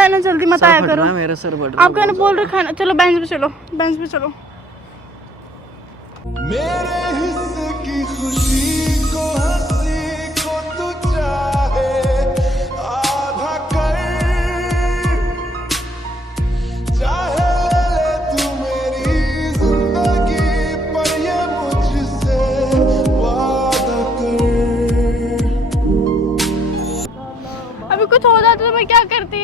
लेना, जल्दी मत आया करो। मेरा सर फट रहा है। आप कहने बोल रहे खाना। चलो बेंच पे चलो, बेंच पे चलो। मेरे हिस्से की खुशी को हंसी को तू चाहे आधा कर, चाहे ले तू मेरी जिंदगी पर ये मुझसे वादा कर। अभी कुछ हो जाता तो मैं क्या करती?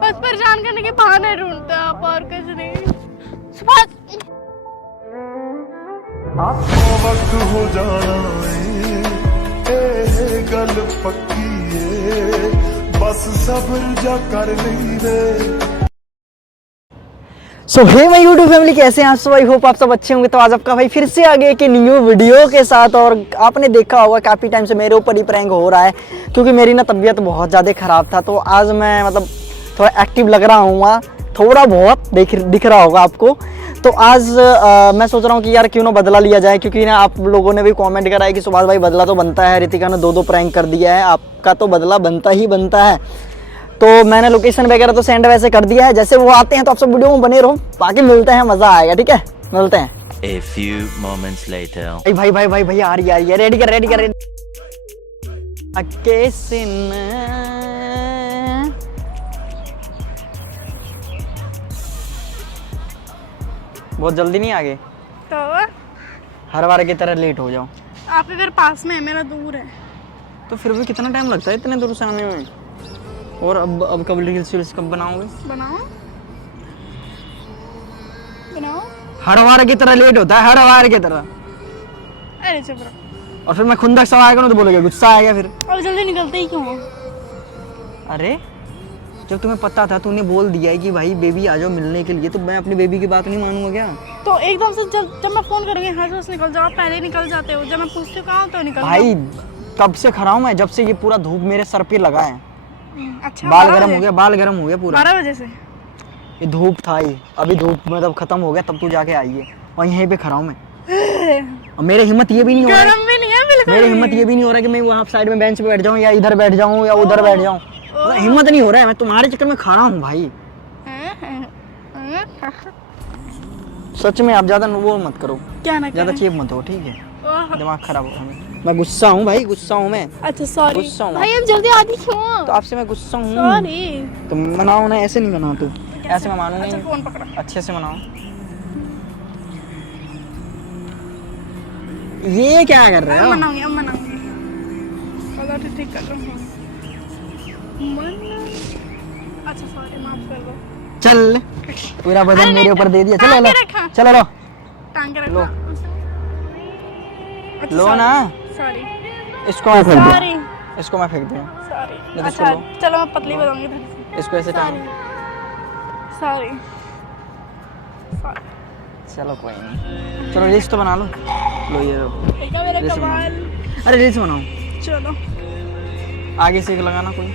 बस परेशान करने के बहाने ढूंढते आप, और कुछ नहीं। सुबह वक्त हो जाना ए गल पक्की है, बस सब्र जा कर ली रे। सो हे माय यूट्यूब फैमिली, कैसे हैं आप सब? आई होप आप सब अच्छे होंगे। तो आज आपका भाई फिर से आ गया कि न्यू वीडियो के साथ। और आपने देखा होगा काफ़ी टाइम से मेरे ऊपर ही प्रैंक हो रहा है, क्योंकि मेरी ना तबीयत बहुत ज़्यादा ख़राब था। तो आज मैं मतलब थोड़ा एक्टिव लग रहा हूँ, थोड़ा बहुत दिख रहा होगा आपको। तो आज मैं सोच रहा हूँ कि यार क्यों ना बदला लिया जाए, क्योंकि ना आप लोगों ने भी कमेंट करा है कि सुभाष भाई बदला तो बनता है, रितिका ने 2 प्रैंक कर दिया है, आपका तो बदला बनता ही बनता है। तो मैंने लोकेशन वगैरह तो सेंड वैसे कर दिया है, जैसे वो आते हैं तो आप सब वीडियो में बने रहो, बाकी मिलते हैं, मज़ा आएगा। ठीक है, मिलते हैं। A few moments later. भाई आ रही है, रेडी कर। बहुत जल्दी नहीं आगे, तो हर बार की तरह लेट हो जाओ। आपके घर पास में है, मेरा दूर है। तो फिर भी कितना टाइम लगता है इतने दूर से आने में? और अब कब रील्स कब बनाओगे? बनाओ। हर बार की तरह लेट होता है, हर बार की तरह। अरे चुप रहो। और फिर मैं खुंदक सवाल करूँ तो बोलोगे गुस्सा आएगा फिर। अब जल्दी निकलते ही क्यों हो? अरे जब तुम्हें पता था, तूने बोल दिया है कि भाई बेबी आ जाओ मिलने के लिए, तो मैं अपनी बेबी की बात नहीं मानूंगा क्या? तो एकदम से जब मैं फोन करूंगी हाँ से निकल जाओ, आप पहले निकल जाते हो। जब मैं पूछती हूँ कहाँ तो निकल भाई कब से खड़ा हूँ मैं, जब से ये पूरा धूप मेरे सर पे लगा है। अच्छा, बाल गर्म हो गया पूरा। 12 बजे से ये धूप था ही, अभी धूप मतलब खत्म हो गया तब तू जाके आई है, और यहीं पे खड़ा हूँ मैं। और मेरी हिम्मत ये भी नहीं हो रहा गरम भी नहीं है बिल्कुल। मेरी हिम्मत ये भी नहीं हो रहा कि मैं वहाँ साइड में बेंच पे बैठ जाऊँ, या इधर बैठ जाऊँ, या उधर बैठ जाऊँ। मतलब हिम्मत नहीं हो रहा है, मैं तुम्हारे चक्कर में खड़ा हूँ भाई। सच में आप ज्यादा वो मत करो, क्या ना ज्यादा चेप मत हो, ठीक है? दिमाग खराब हो रहा। मैं गुस्सा हूँ भाई, गुस्सा हूँ मैं। अच्छा सॉरी गुस्सा हूँ भाई, अब जल्दी आती क्यों? तो आपसे मैं गुस्सा हूँ। सॉरी। तो मनाओ ना, ऐसे नहीं मनाओ तू, ऐसे मैं मानूंगा अच्छा नहीं। फोन पकड़ा। अच्छे से मनाओ। ये क्या कर रहे हो? अब मनाऊंगी। चलो ठीक कर लो। अच्छा सॉरी, माफ कर दो। चल, पूरा बदन मेरे ऊपर दे दिया। चलो लो, चलो लो, टांग के लो। रखो। अच्छा, लो ना। सॉरी इसको मैं फेंक सॉरी दूँ, इसको मैं फेंक दूँ। सॉरी। तो अच्छा लो। चलो मैं पतली बनाऊंगी फिर से। इसको ऐसे टांग। सॉरी। चलो कोई नहीं, चलो रील्स तो बना लो। लो ये लो। देखा मेरा रील्स कमाल। बनाओ। अरे रील्स बनाओ। चलो आगे से एक लगाना, कोई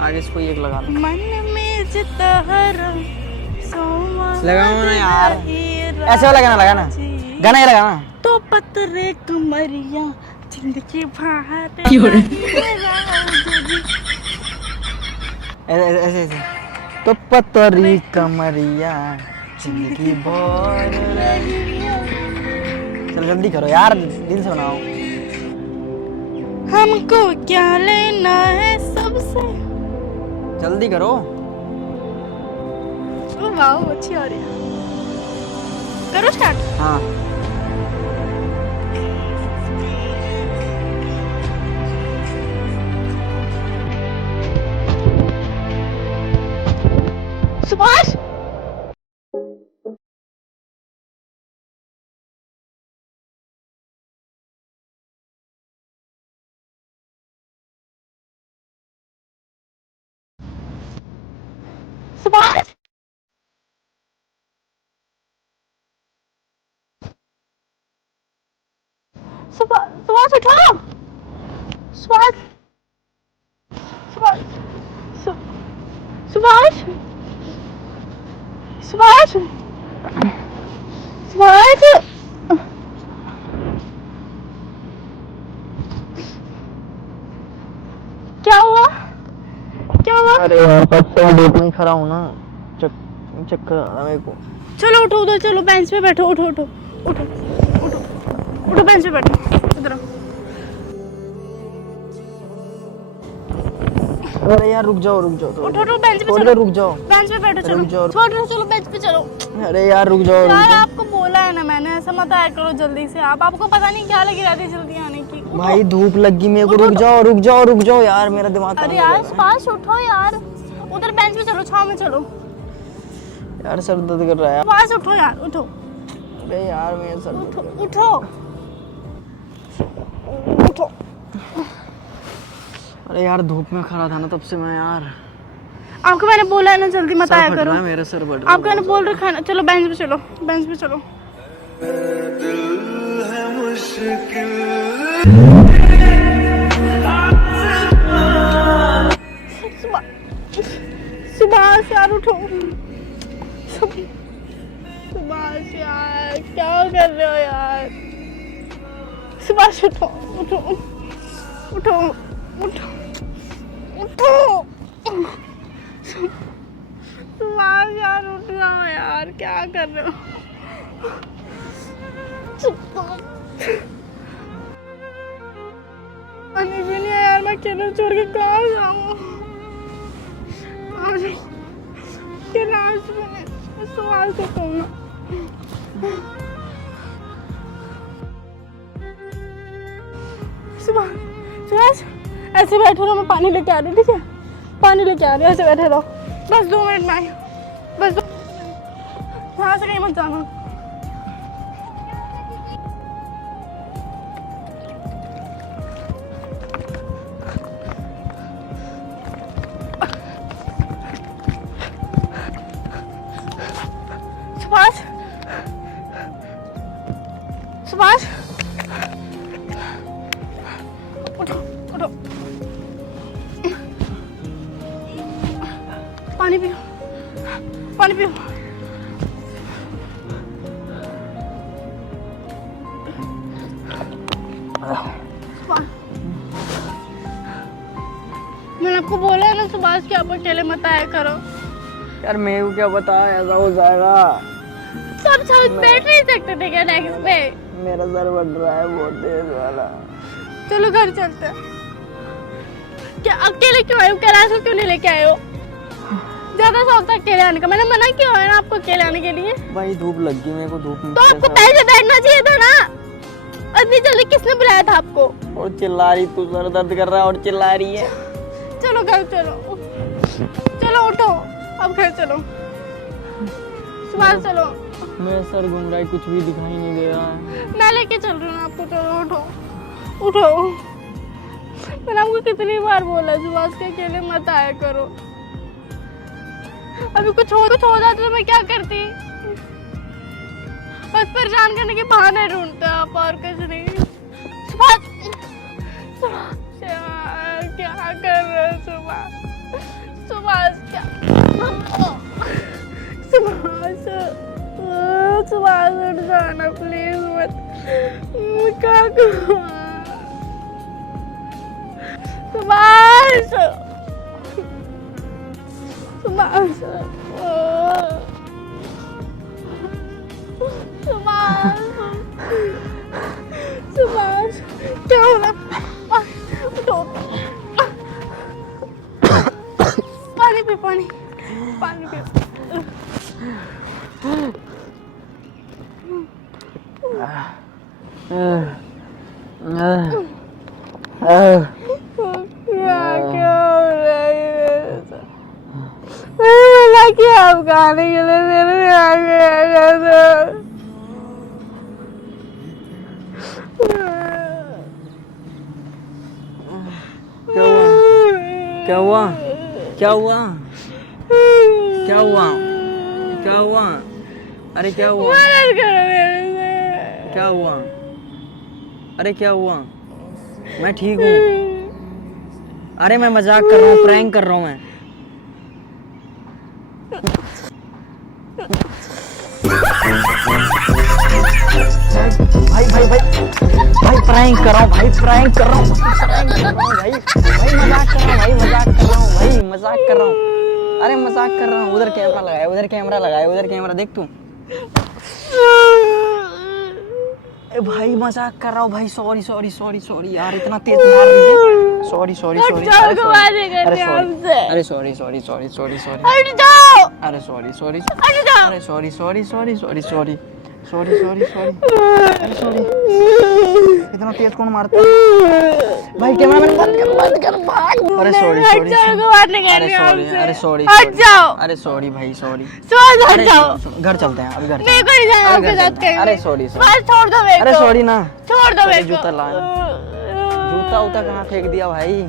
आगे से कोई एक लगा लो। मन में जितहर लगाओ ना यार, ऐसे वाला गाना लगाना, गाना ये लगाना। तो पतरे कमरिया जिंदगी बाहर ऐसे ऐसे। तो पतरी कमरिया जिंदगी बोल रही है। चलो जल्दी करो यार, दिल से बनाओ। हमको क्या लेना है सबसे। जल्दी करो। वाह अच्छी आ रही है। करो स्टार्ट। हाँ सुभाष सुभाष सुभाष उठो। सुभाष सुभाष सुभाष सुभाष सुभाष क्या हुआ? अरे यार कब से डेट में खड़ा हूँ ना, चक्कर आ रहा है मेरे को। चलो उठो उधर, चलो बेंच पे बैठो, उठो उठो उठो उठो उठो, बेंच पे बैठो इधर आओ। अरे यार रुक जाओ उठो उठो, बेंच पे थोड़ी चलो, देर रुक जाओ। बेंच पे बैठो, चलो रुक जाओ। छोड़ो, चलो बेंच पे चलो। अरे यार रुक जाओ यार आपको बोला है ना मैंने, ऐसा मत आया करो जल्दी से। आपको पता नहीं क्या लगी रहती है जल्दी आने की। उठो। भाई धूप लगी मेरे को, रुक जाओ यार, मेरा दिमाग अरे यार पास उठो यार, उधर बेंच पे चलो, छाव में चलो यार, सर दर्द कर रहा है। पास उठो यार, उठो अरे यार मेरा सर उठो उठो उठो। अरे यार धूप में खड़ा था ना तब से मैं यार। आपको मैंने बोला है ना जल्दी मत आया करो। मेरा सर फट रहा है। आपको मैंने बोल रखा है ना, चलो बेंच पे चलो, बेंच पे चलो। दिल है मुश्किल सुभाष यार उठो, सुभाष यार क्या कर रहे हो यार। सुभाष उठो उठो उठो उठो उठो। सुभाष यार उठ जाओ यार, क्या कर रहे हो। पानी भी नहीं है यार, मैं अकेले छोड़ के कहाँ जाऊँ। सवाल से कहूँगा। सुभाष ऐसे बैठे रहो, मैं पानी लेके आ रही हूँ, ठीक है? पानी लेके आ रही हूँ, ऐसे बैठे रहो, बस 2 मिनट में आई हूँ, बस यहाँ से कहीं मत जाना। सुभाष सुभाष उठो उठो, पानी पियो, पानी पियो। मैंने आपको बोला है ना सुभाष कि आप अकेले मत आया करो। यार मेरे को क्या पता ऐसा हो जाएगा। सब बैठ नहीं सकते थे क्या नेक्स्ट पे? मेरा सर फट रहा है बहुत तेज वाला। चलो घर चलते हैं। क्या अकेले क्यों आए हो? कैलाश को क्यों नहीं लेके आए हो? ज्यादा शौक था अकेले आने का, मैंने मना किया है ना आपको अकेले आने के लिए। भाई धूप लग गई मेरे को, धूप में तो आपको पहले बैठना चाहिए था ना। इतनी जल्दी किसने बुलाया था आपको? और चिल्ला रही तू, सर दर्द कर रहा है और चिल्ला रही है। चलो घर चलो, चलो उठो अब घर चलो। सुभाष चलो, मेरा सर घूम रहा है, कुछ भी दिखाई नहीं दे रहा है। मैं लेके चल रही हूँ आपको, चलो उठो उठो। मैंने आपको कितनी बार बोला सुभाष के अकेले मत आया करो। अभी कुछ हो जाता तो मैं क्या करती? बस परेशान करने के बहाने ढूंढते आप और कुछ नहीं। सुभाष यार क्या कर रहे हो सुभाष? सुभाष क्या? सुभाष उठ जाना प्लीज मत, मैं क्या करूँ? सुभाष सुभाष सुभाष सुभाष क्या हो रहा? उठो, पानी पी, पानी पानी पी। क्या हो रहा है? मैंने किया आप गाने के लिए, मेरे आ गया। क्या हुआ? क्या हुआ? क्या हुआ? क्या हुआ? अरे क्या हुआ? मदद करो मेरे से। क्या हुआ? अरे क्या हुआ? मैं ठीक हूँ। अरे मैं मजाक कर रहा हूँ, प्रैंक कर रहा हूँ मैं। भाई भाई भाई भाई प्रैंक कर रहा हूँ भाई, प्रैंक कर रहा हूँ भाई, भाई मजाक कर रहा हूँ भाई, मजाक कर रहा हूँ भाई, मजाक कर रहा हूँ, अरे मजाक कर रहा हूँ। उधर कैमरा लगाया, उधर कैमरा लगाया, उधर कैमरा देख तू। ए भाई मजाक कर रहा हूँ भाई, सॉरी सॉरी सॉरी सॉरी यार, इतना तेज मार रही है, सॉरी सॉरी सॉरी, जाओ, बातें कर रहे हैं हमसे। अरे sorry sorry sorry sorry sorry, हट जाओ, अरे सॉरी सॉरी, हट जाओ। अरे sorry sorry sorry sorry sorry sorry sorry sorry, अरे सॉरी, इतना तेज कौन मारता है भाई? कैमरा मैन बंद कर भाई। अरे सॉरी हट सॉरी, जाओ, को बात नहीं कर अरे रही सॉरी, हमसे। अरे सॉरी, हट जाओ, अरे सॉरी भाई सॉरी, सुभाष हट जाओ। घर चलते हैं अभी, घर मेरे को नहीं जाना आपके साथ कहीं। अरे सॉरी सॉरी, बस छोड़ दो मेरे को। अरे सॉरी ना, छोड़ दो मेरे को। जूता लाया, जूता उता कहाँ फेंक दिया भाई?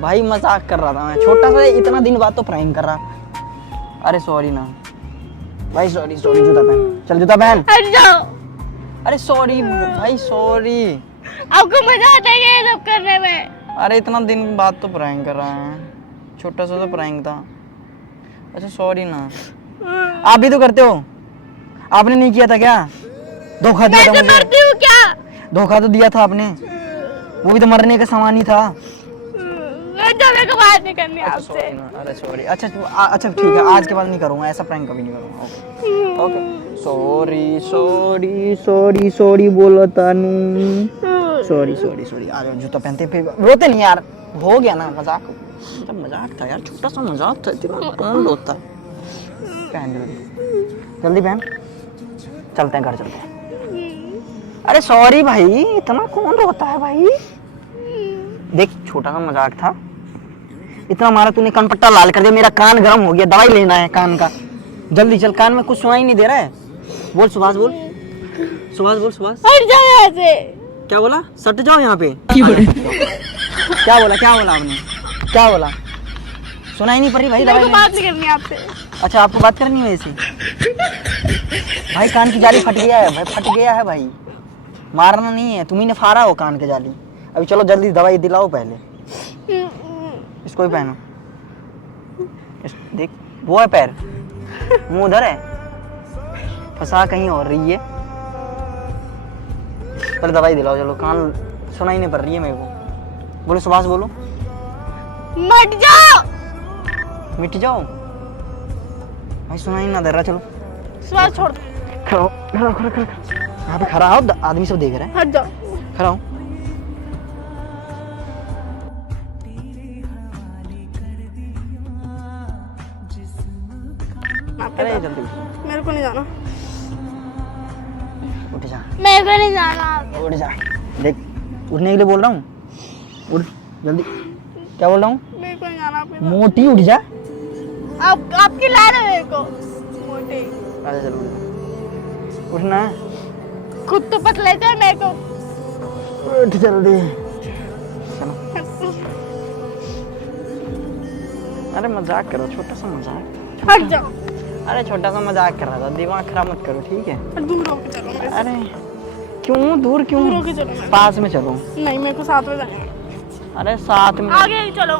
भाई मजाक कर रहा था मैं, छोटा सा, इतना दिन बाद तो प्रैंक कर रहा। अरे सॉरी ना भाई, सॉरी सॉरी, जूता पहन, चल जूता पहन। हट जाओ। अरे सॉरी भाई सॉरी, आपको मजा आता है क्या ये सब करने में? अरे इतना दिन बाद तो प्रैंक कर रहा है, छोटा सा तो प्रैंक था। अच्छा सॉरी ना, आप भी तो करते हो, आपने नहीं किया था क्या? धोखा दिया था मैं मुझे, मरती हूँ क्या? धोखा तो दिया था आपने, वो भी तो मरने का सामान ही था। हट जाओ, मेरे को बात नहीं करनी आपसे। सॉरी ना, अरे सॉरी, अच्छा अच्छा ठीक है, आज के बाद नहीं करूँगा ऐसा प्रैंक, कभी नहीं करूँगा। Okay okay, sorry sorry sorry sorry बोलो तानू, सॉरी सॉरी सॉरी। आ जाओ, जूता पहनते फिर रोते नहीं यार, हो गया ना मजाक, मतलब मजाक था यार, छोटा सा मजाक था, इतना कौन रोता? पहन जल्दी, जल्दी पहन, चलते हैं घर, चलते हैं। अरे सॉरी भाई, इतना कौन रोता है भाई? देख छोटा सा मजाक था, इतना मारा तूने, कान पट्टा लाल कर दिया, मेरा कान गर्म हो गया, दवाई लेना है कान का, जल्दी चल, कान में कुछ सुनाई नहीं दे रहा है। बोल सुभाष, बोल सुभाष, बोल सुभाष। हट जाओ यहाँ से। क्या बोला? सट जाओ यहाँ पे। क्या बोला, क्या बोला आपने, क्या बोला? सुनाई नहीं पड़ रही भाई, मेरे दवाई को लेना। बात नहीं करनी आपसे। अच्छा आपको बात करनी है ऐसी? भाई कान की जाली फट गया है भाई, फट गया है भाई, मारना नहीं है, तुम्ही ने फाड़ा हो कान की जाली। अभी चलो जल्दी दवाई दिलाओ पहले, इसको भी पहनो, देख वो है पैर, मुंह उधर है, फंसा कहीं और रही है। पहले दवाई दिलाओ, चलो, कान सुनाई नहीं पड़ रही है मेरे को। बोलो सुभाष, बोलो। मट जाओ, मिट जाओ भाई, सुनाई ना दे रहा, चलो सुभाष छोड़ दो। खड़ो खड़ो खड़ो खड़ो, यहाँ पे खड़ा हो, आदमी सब देख रहे हैं, हट जाओ। खड़ा हो। अरे जल्दी उठ, मेरे को नहीं जाना, उठ जा, मेरे को नहीं जाना। उठ जा, देख उठने के लिए बोल रहा हूँ, उठ जल्दी। क्या बोल रहा हूँ? मेरे को नहीं जाना आपके साथ। मोटी उठ जा। आपकी लान है मेरे को मोटे। अरे चलो उठना है, खुद तो पतले थे, मेरे को उठ जल्दी, चलो। अरे मजाक करो, छोटा सा मजाक। हट जाओ। अरे छोटा सा मजाक कर रहा था, दिमाग खराब मत करो, ठीक है? दूर होके चलो मेरे से। अरे क्यों दूर, क्यों? दूर होके चलो मेरे से। पास में चलो। नहीं, मेरे को साथ में जाना है। अरे साथ में, आगे चलो।